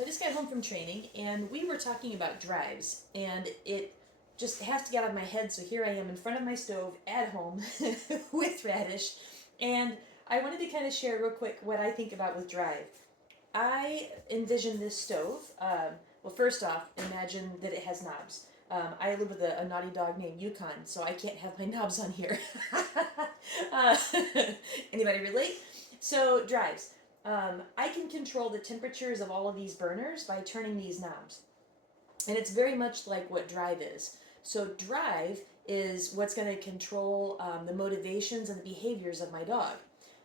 So I just got home from training, and we were talking about drives, and it just has to get out of my head. So here I am in front of my stove at home with Radish, and I wanted to kind of share real quick what I think about with drive. I envision this stove. Well, first off, imagine that it has knobs. I live with a naughty dog named Yukon, so I can't have my knobs on here. uh, Anybody relate? So, drives. I can control the temperatures of all of these burners by turning these knobs. And it's very much like what drive is. So, drive is what's going to control the motivations and the behaviors of my dog.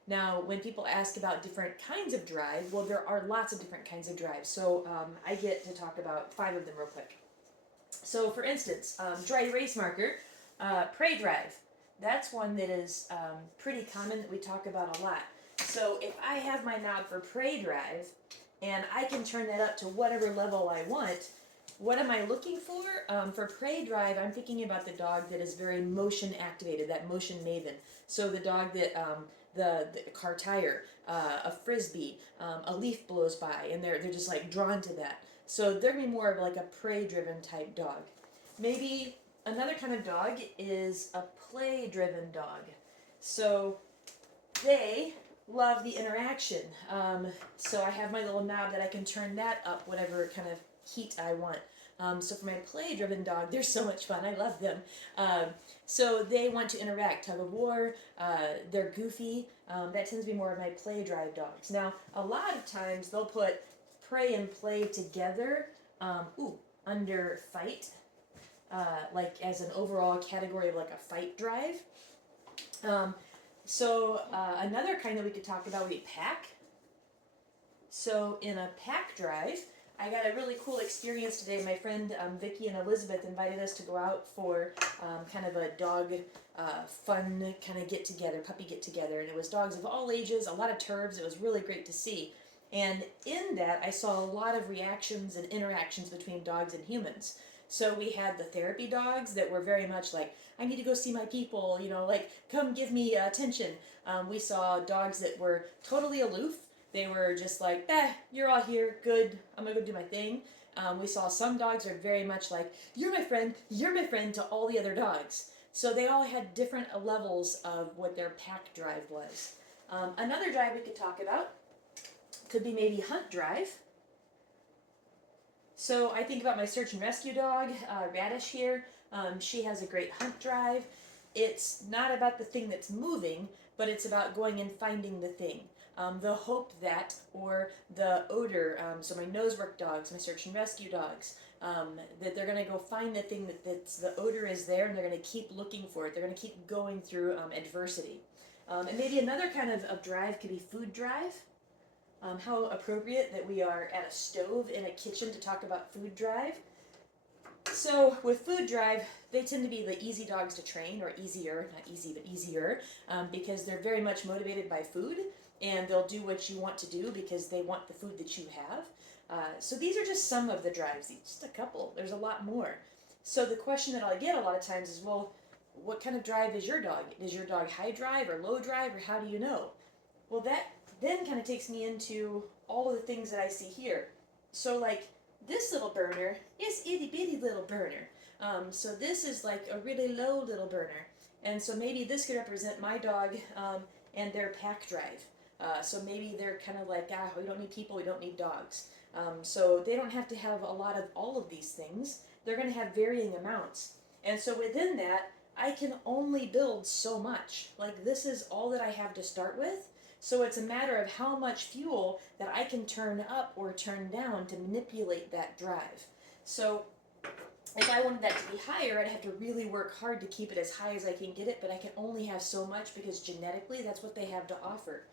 Now, when people ask about different kinds of drive, well, there are lots of different kinds of drive. So, I get to talk about 5 of them real quick. So, for instance, dry erase marker, prey drive. That's one that is pretty common that we talk about a lot. So, if I have my knob for prey drive and I can turn that up to whatever level I want, what am I looking for? For prey drive, I'm thinking about the dog that is very motion activated, that motion maven. So, the dog that the car tire, a frisbee, a leaf blows by, and they're just like drawn to that. So they're gonna be more of like a prey-driven type dog. Maybe another kind of dog is a play-driven dog. So they love the interaction. So I have my little knob that I can turn that up whatever kind of heat I want. So for my play-driven dog, they're so much fun. I love them. So they want to interact, tug of war. They're goofy. That tends to be more of my play-drive dogs. Now, a lot of times they'll put prey and play together under fight, like as an overall category of like a fight drive. Another kind that we could talk about would be pack. So in a pack drive, I got a really cool experience today. My friend Vicki and Elizabeth invited us to go out for kind of a dog fun kind of get together, puppy get together, and it was dogs of all ages, a lot of turfs. It was really great to see. And in that, I saw a lot of reactions and interactions between dogs and humans. So we had the therapy dogs that were very much like, I need to go see my people, like, come give me attention. We saw dogs that were totally aloof. They were just like, you're all here, good, I'm gonna go do my thing. We saw some dogs are very much like, you're my friend to all the other dogs. So they all had different levels of what their pack drive was. Another drive we could talk about could be maybe hunt drive. So I think about my search and rescue dog, Radish here. She has a great hunt drive. It's not about the thing that's moving, but it's about going and finding the thing. The hope that, or the odor, so my nose work dogs, my search and rescue dogs, that they're going to go find the thing that's the odor is there, and they're going to keep looking for it. They're going to keep going through adversity. And maybe another kind of drive could be food drive. How appropriate that we are at a stove in a kitchen to talk about food drive. So with food drive, they tend to be the easy dogs to train, or easier, not easy, but easier, because they're very much motivated by food, and they'll do what you want to do because they want the food that you have. So these are just some of the drives, just a couple. There's a lot more. So the question that I get a lot of times is, well, what kind of drive is your dog? Is your dog high drive or low drive, or how do you know? Well, that then kind of takes me into all of the things that I see here. So like this little burner is itty bitty little burner. So this is like a really low little burner. And so maybe this could represent my dog and their pack drive. So maybe they're kind of like, we don't need people, we don't need dogs. So they don't have to have a lot of all of these things. They're going to have varying amounts. And so within that, I can only build so much. Like this is all that I have to start with. So it's a matter of how much fuel that I can turn up or turn down to manipulate that drive. So if I wanted that to be higher, I'd have to really work hard to keep it as high as I can get it, but I can only have so much because genetically that's what they have to offer.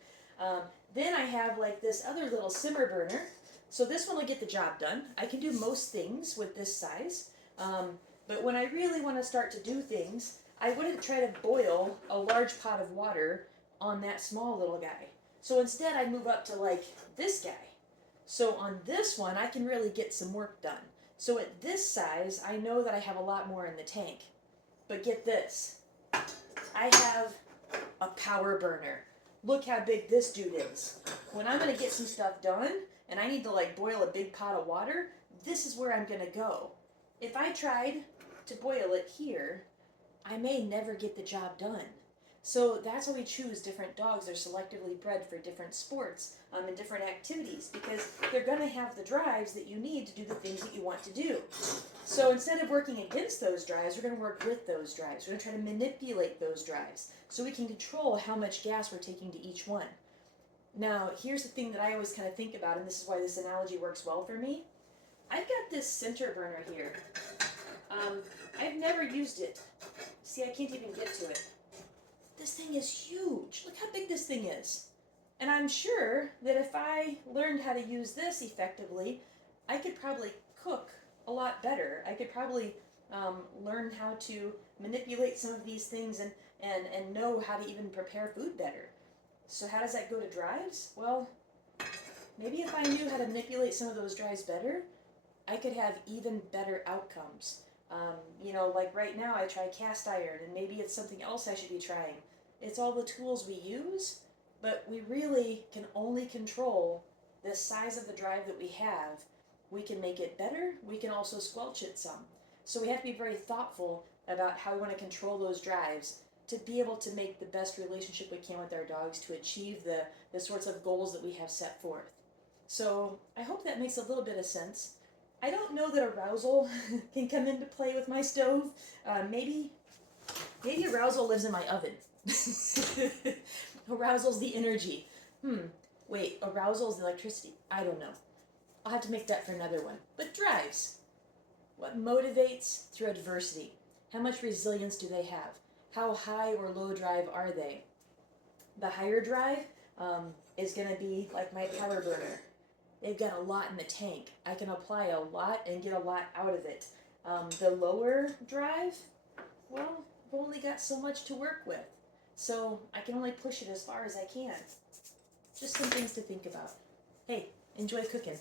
Then I have like this other little simmer burner. So this one will get the job done. I can do most things with this size, but when I really want to start to do things, I wouldn't try to boil a large pot of water on that small little guy. So instead I move up to like this guy. So on this one I can really get some work done. So at this size I know that I have a lot more in the tank. But get this, I have a power burner. Look how big this dude is. When I'm going to get some stuff done, and I need to like boil a big pot of water, this is where I'm gonna go. If I tried to boil it here, I may never get the job done. So that's why we choose different dogs. They're selectively bred for different sports and different activities, because they're going to have the drives that you need to do the things that you want to do. So instead of working against those drives, we're going to work with those drives. We're going to try to manipulate those drives so we can control how much gas we're taking to each one. Now, here's the thing that I always kind of think about, and this is why this analogy works well for me. I've got this center burner here. I've never used it. See, I can't even get to it. This thing is huge. Look how big this thing is. And I'm sure that if I learned how to use this effectively, I could probably cook a lot better. I could probably learn how to manipulate some of these things and know how to even prepare food better. So how does that go to drives? Well, maybe if I knew how to manipulate some of those drives better, I could have even better outcomes. Like right now I try cast iron, and maybe it's something else I should be trying. It's all the tools we use, but we really can only control the size of the drive that we have. We can make it better, we can also squelch it some. So we have to be very thoughtful about how we want to control those drives to be able to make the best relationship we can with our dogs to achieve the sorts of goals that we have set forth. So I hope that makes a little bit of sense. I don't know that arousal can come into play with my stove. Maybe arousal lives in my oven. Arousal's the energy. Wait, arousal's the electricity. I don't know. I'll have to make that for another one. But drives. What motivates through adversity? How much resilience do they have? How high or low drive are they? The higher drive is going to be like my power burner. They've got a lot in the tank. I can apply a lot and get a lot out of it. The lower drive, well, I've only got so much to work with. So I can only push it as far as I can. Just some things to think about. Hey, enjoy cooking.